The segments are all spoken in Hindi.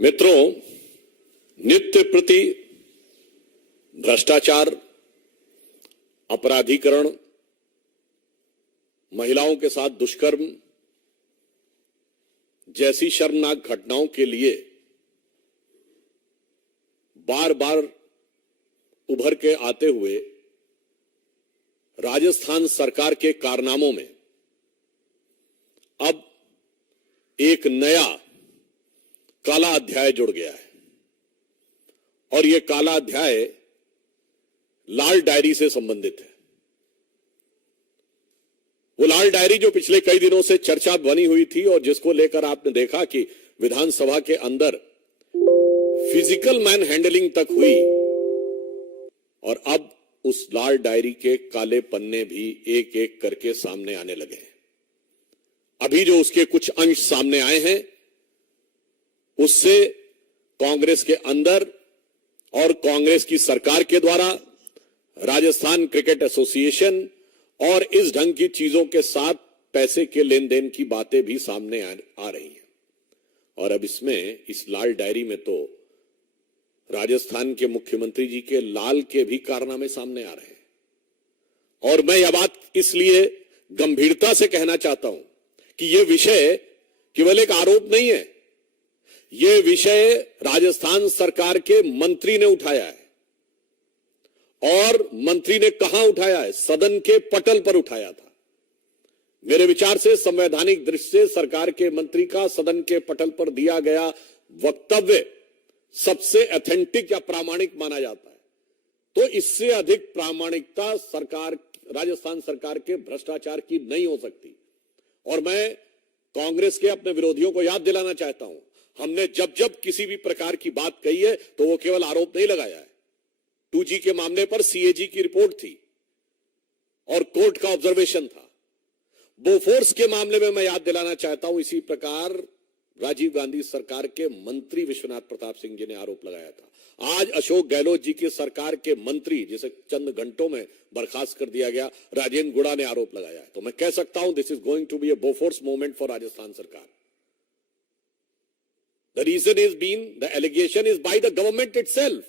मित्रों, नित्य प्रति भ्रष्टाचार, अपराधीकरण, महिलाओं के साथ दुष्कर्म जैसी शर्मनाक घटनाओं के लिए बार बार उभर के आते हुए राजस्थान सरकार के कारनामों में अब एक नया काला अध्याय जुड़ गया है। और यह काला अध्याय लाल डायरी से संबंधित है। वो लाल डायरी जो पिछले कई दिनों से चर्चा बनी हुई थी और जिसको लेकर आपने देखा कि विधानसभा के अंदर फिजिकल मैन हैंडलिंग तक हुई, और अब उस लाल डायरी के काले पन्ने भी एक एक करके सामने आने लगे हैं। अभी जो उसके कुछ अंश सामने आए हैं, उससे कांग्रेस के अंदर और कांग्रेस की सरकार के द्वारा राजस्थान क्रिकेट एसोसिएशन और इस ढंग की चीजों के साथ पैसे के लेन देन की बातें भी सामने आ रही हैं। और अब इसमें इस लाल डायरी में तो राजस्थान के मुख्यमंत्री जी के लाल के भी कारनामे सामने आ रहे हैं। और मैं यह बात इसलिए गंभीरता से कहना चाहता हूं कि यह विषय केवल एक आरोप नहीं है, यह विषय राजस्थान सरकार के मंत्री ने उठाया है। और मंत्री ने कहां उठाया है? सदन के पटल पर उठाया था। मेरे विचार से संवैधानिक दृष्टि से सरकार के मंत्री का सदन के पटल पर दिया गया वक्तव्य सबसे ऑथेंटिक या प्रामाणिक माना जाता है। तो इससे अधिक प्रामाणिकता राजस्थान सरकार के भ्रष्टाचार की नहीं हो सकती। और मैं कांग्रेस के अपने विरोधियों को याद दिलाना चाहता हूं, हमने जब जब किसी भी प्रकार की बात कही है तो वो केवल आरोप नहीं लगाया है। 2G के मामले पर CAG की रिपोर्ट थी और कोर्ट का ऑब्जर्वेशन था। बोफोर्स के मामले में मैं याद दिलाना चाहता हूं, इसी प्रकार राजीव गांधी सरकार के मंत्री विश्वनाथ प्रताप सिंह जी ने आरोप लगाया था। आज अशोक गहलोत जी की सरकार के मंत्री, जिसे चंद घंटों में बर्खास्त कर दिया गया, राजेंद्र गुड़ा ने आरोप लगाया है। तो मैं कह सकता हूं this is going to be a Bofors movement for Rajasthan सरकार। The reason is been the allegation is by the government itself,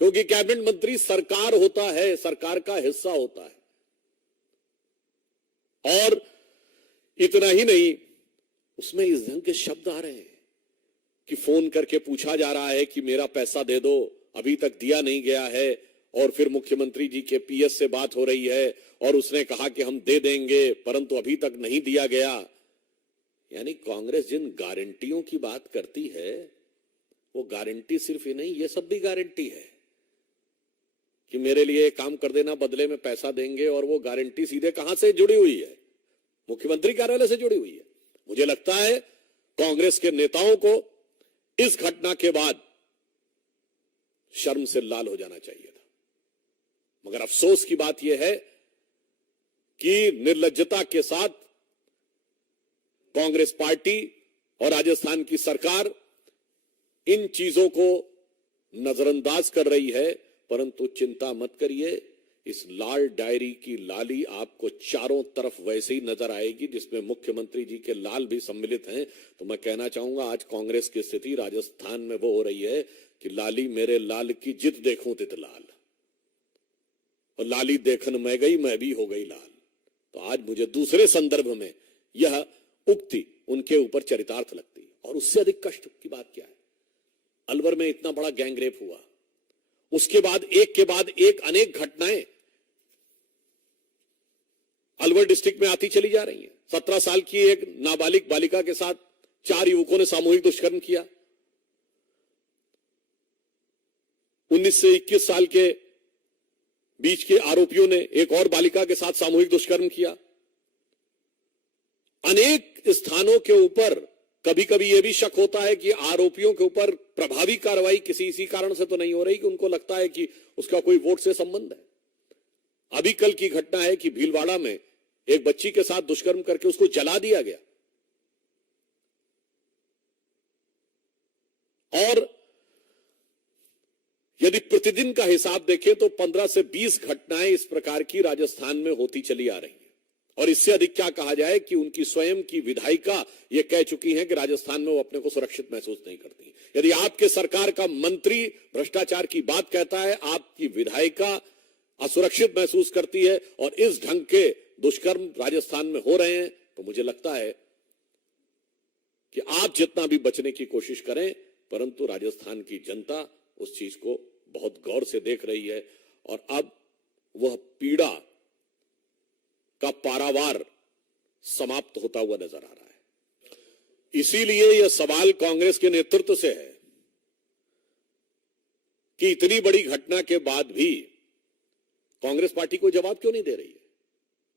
क्योंकि कैबिनेट मंत्री सरकार होता है, सरकार का हिस्सा होता है। और इतना ही नहीं, उसमें इस ढंग के शब्द आ रहे हैं कि फोन करके पूछा जा रहा है कि मेरा पैसा दे दो, अभी तक दिया नहीं गया है। और फिर मुख्यमंत्री जी के PS से बात हो रही है और उसने कहा कि हम दे देंगे, परंतु अभी तक नहीं दिया गया। यानी कांग्रेस जिन गारंटियों की बात करती है, वो गारंटी सिर्फ ही नहीं, ये सब भी गारंटी है कि मेरे लिए काम कर देना, बदले में पैसा देंगे। और वो गारंटी सीधे कहां से जुड़ी हुई है? मुख्यमंत्री कार्यालय से जुड़ी हुई है। मुझे लगता है कांग्रेस के नेताओं को इस घटना के बाद शर्म से लाल हो जाना चाहिए था। मगर अफसोस की बात यह है कि निर्लज्जता के साथ कांग्रेस पार्टी और राजस्थान की सरकार इन चीजों को नजरअंदाज कर रही है। परंतु चिंता मत करिए, इस लाल डायरी की लाली आपको चारों तरफ वैसे ही नजर आएगी, जिसमें मुख्यमंत्री जी के लाल भी सम्मिलित हैं। तो मैं कहना चाहूंगा, आज कांग्रेस की स्थिति राजस्थान में वो हो रही है कि लाली मेरे लाल की जित देखूं तित लाल, और लाली देखन मैं गई, मैं भी हो गई लाल। तो आज मुझे दूसरे संदर्भ में यह उक्ति उनके ऊपर चरितार्थ लगती है। और उससे अधिक कष्ट की बात क्या है? अलवर में इतना बड़ा गैंगरेप हुआ, उसके बाद एक के बाद एक अनेक घटनाएं अलवर डिस्ट्रिक्ट में आती चली जा रही हैं। 17 साल की एक नाबालिग बालिका के साथ 4 युवकों ने सामूहिक दुष्कर्म किया। 19 से 21 साल के बीच के आरोपियों ने एक और बालिका के साथ सामूहिक दुष्कर्म किया। अनेक स्थानों के ऊपर कभी कभी यह भी शक होता है कि आरोपियों के ऊपर प्रभावी कार्रवाई किसी इसी कारण से तो नहीं हो रही कि उनको लगता है कि उसका कोई वोट से संबंध है। अभी कल की घटना है कि भीलवाड़ा में एक बच्ची के साथ दुष्कर्म करके उसको जला दिया गया। और यदि प्रतिदिन का हिसाब देखें तो 15 से 20 घटनाएं इस प्रकार की राजस्थान में होती चली आ रही हैं। और इससे अधिक क्या कहा जाए कि उनकी स्वयं की विधायिका ये कह चुकी हैं कि राजस्थान में वो अपने को सुरक्षित महसूस नहीं करती। यदि आपके सरकार का मंत्री भ्रष्टाचार की बात कहता है, आपकी विधायिका असुरक्षित महसूस करती है और इस ढंग के दुष्कर्म राजस्थान में हो रहे हैं, तो मुझे लगता है कि आप जितना भी बचने की कोशिश करें, परंतु राजस्थान की जनता उस चीज को बहुत गौर से देख रही है और अब वह पीड़ा का पारावार समाप्त होता हुआ नजर आ रहा है। इसीलिए यह सवाल कांग्रेस के नेतृत्व से है कि इतनी बड़ी घटना के बाद भी कांग्रेस पार्टी को जवाब क्यों नहीं दे रही है।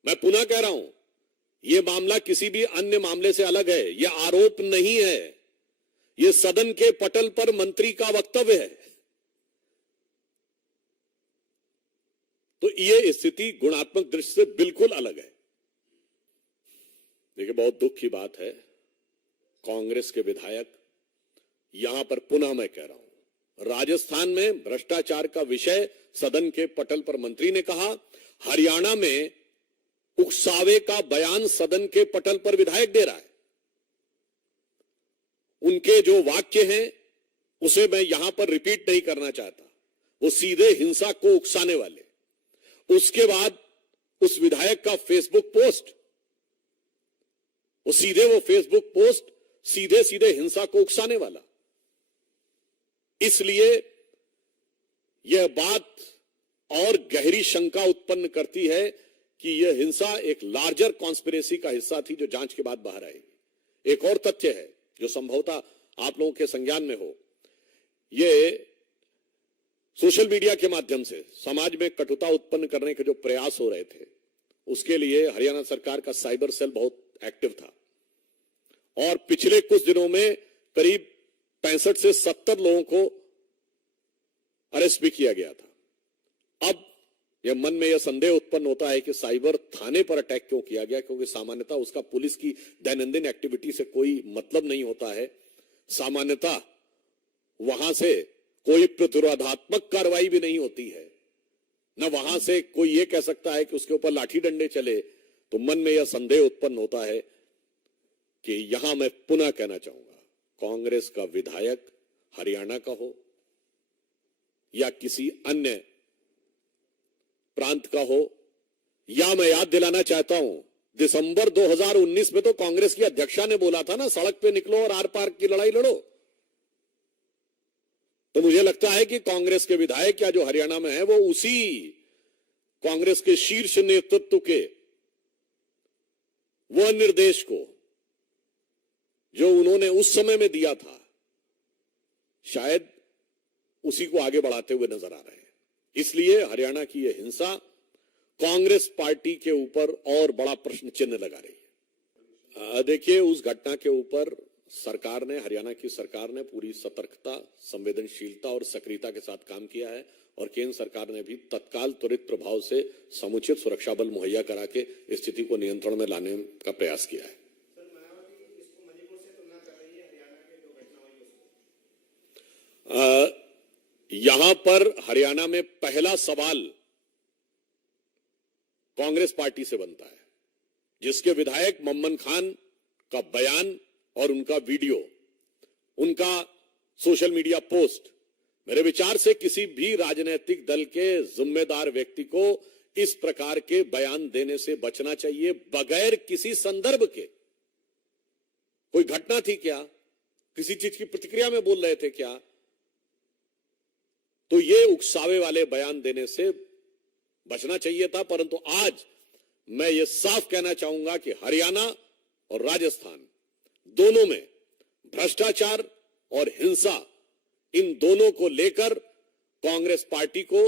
मैं पुनः कह रहा हूं, यह मामला किसी भी अन्य मामले से अलग है। यह आरोप नहीं है, यह सदन के पटल पर मंत्री का वक्तव्य है। तो यह स्थिति गुणात्मक दृष्टि से बिल्कुल अलग है। देखिए, बहुत दुख की बात है, कांग्रेस के विधायक, यहां पर पुनः मैं कह रहा हूं, राजस्थान में भ्रष्टाचार का विषय सदन के पटल पर मंत्री ने कहा, हरियाणा में उकसावे का बयान सदन के पटल पर विधायक दे रहा है। उनके जो वाक्य हैं उसे मैं यहां पर रिपीट नहीं करना चाहता, वो सीधे हिंसा को उकसाने वाले। उसके बाद उस विधायक का फेसबुक पोस्ट, वो फेसबुक पोस्ट सीधे सीधे हिंसा को उकसाने वाला। इसलिए यह बात और गहरी शंका उत्पन्न करती है कि यह हिंसा एक लार्जर कॉन्स्पिरेसी का हिस्सा थी जो जांच के बाद बाहर आएगी। एक और तथ्य है जो संभवतः आप लोगों के संज्ञान में हो, यह सोशल मीडिया के माध्यम से समाज में कटुता उत्पन्न करने के जो प्रयास हो रहे थे, उसके लिए हरियाणा सरकार का साइबर सेल बहुत एक्टिव था और पिछले कुछ दिनों में करीब 65 से 70 लोगों को अरेस्ट भी किया गया था। अब यह मन में यह संदेह उत्पन्न होता है कि साइबर थाने पर अटैक क्यों किया गया, क्योंकि सामान्यतः उसका पुलिस की दैनंदिन एक्टिविटी से कोई मतलब नहीं होता है। सामान्यतः वहां से कोई प्रतिरोधात्मक कार्रवाई भी नहीं होती है, न वहां से कोई यह कह सकता है कि उसके ऊपर लाठी डंडे चले। तो मन में यह संदेह उत्पन्न होता है कि यहां मैं पुनः कहना चाहूंगा, कांग्रेस का विधायक हरियाणा का हो या किसी अन्य प्रांत का हो, या मैं याद दिलाना चाहता हूं, दिसंबर 2019 में तो कांग्रेस की अध्यक्षा ने बोला था ना, सड़क पे निकलो और आर पार की लड़ाई लड़ो। तो मुझे लगता है कि कांग्रेस के विधायक या जो हरियाणा में है वो उसी कांग्रेस के शीर्ष नेतृत्व के वह निर्देश को जो उन्होंने उस समय में दिया था, शायद उसी को आगे बढ़ाते हुए नजर आ रहे हैं। इसलिए हरियाणा की यह हिंसा कांग्रेस पार्टी के ऊपर और बड़ा प्रश्न चिन्ह लगा रही है। देखिए, उस घटना के ऊपर सरकार ने, हरियाणा की सरकार ने पूरी सतर्कता, संवेदनशीलता और सक्रियता के साथ काम किया है और केंद्र सरकार ने भी तत्काल त्वरित प्रभाव से समुचित सुरक्षा बल मुहैया करा के स्थिति को नियंत्रण में लाने का प्रयास किया है। यहां पर हरियाणा में पहला सवाल कांग्रेस पार्टी से बनता है, जिसके विधायक मम्मन खान का बयान और उनका वीडियो, उनका सोशल मीडिया पोस्ट, मेरे विचार से किसी भी राजनीतिक दल के जिम्मेदार व्यक्ति को इस प्रकार के बयान देने से बचना चाहिए, बगैर किसी संदर्भ के। कोई घटना थी क्या, किसी चीज की प्रतिक्रिया में बोल रहे थे क्या, तो ये उकसावे वाले बयान देने से बचना चाहिए था। परंतु आज मैं ये साफ कहना चाहूंगा कि हरियाणा और राजस्थान दोनों में भ्रष्टाचार और हिंसा, इन दोनों को लेकर कांग्रेस पार्टी को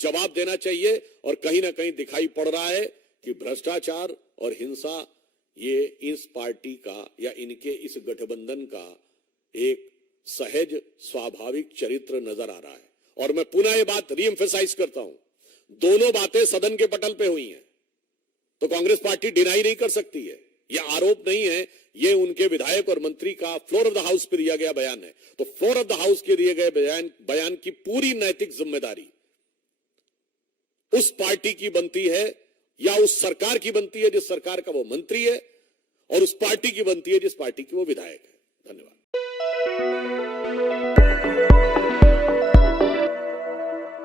जवाब देना चाहिए। और कहीं ना कहीं दिखाई पड़ रहा है कि भ्रष्टाचार और हिंसा ये इस पार्टी का या इनके इस गठबंधन का एक सहज स्वाभाविक चरित्र नजर आ रहा है। और मैं पुनः ये बात रीएम्फेसाइज करता हूं, दोनों बातें सदन के पटल पे हुई हैं, तो कांग्रेस पार्टी डिनाई नहीं कर सकती है। यह आरोप नहीं है, यह उनके विधायक और मंत्री का फ्लोर ऑफ द हाउस पे दिया गया बयान है। तो फ्लोर ऑफ द हाउस के दिए गए बयान की पूरी नैतिक जिम्मेदारी उस पार्टी की बनती है या उस सरकार की बनती है जिस सरकार का वो मंत्री है और उस पार्टी की बनती है जिस पार्टी की वो विधायक है। धन्यवाद।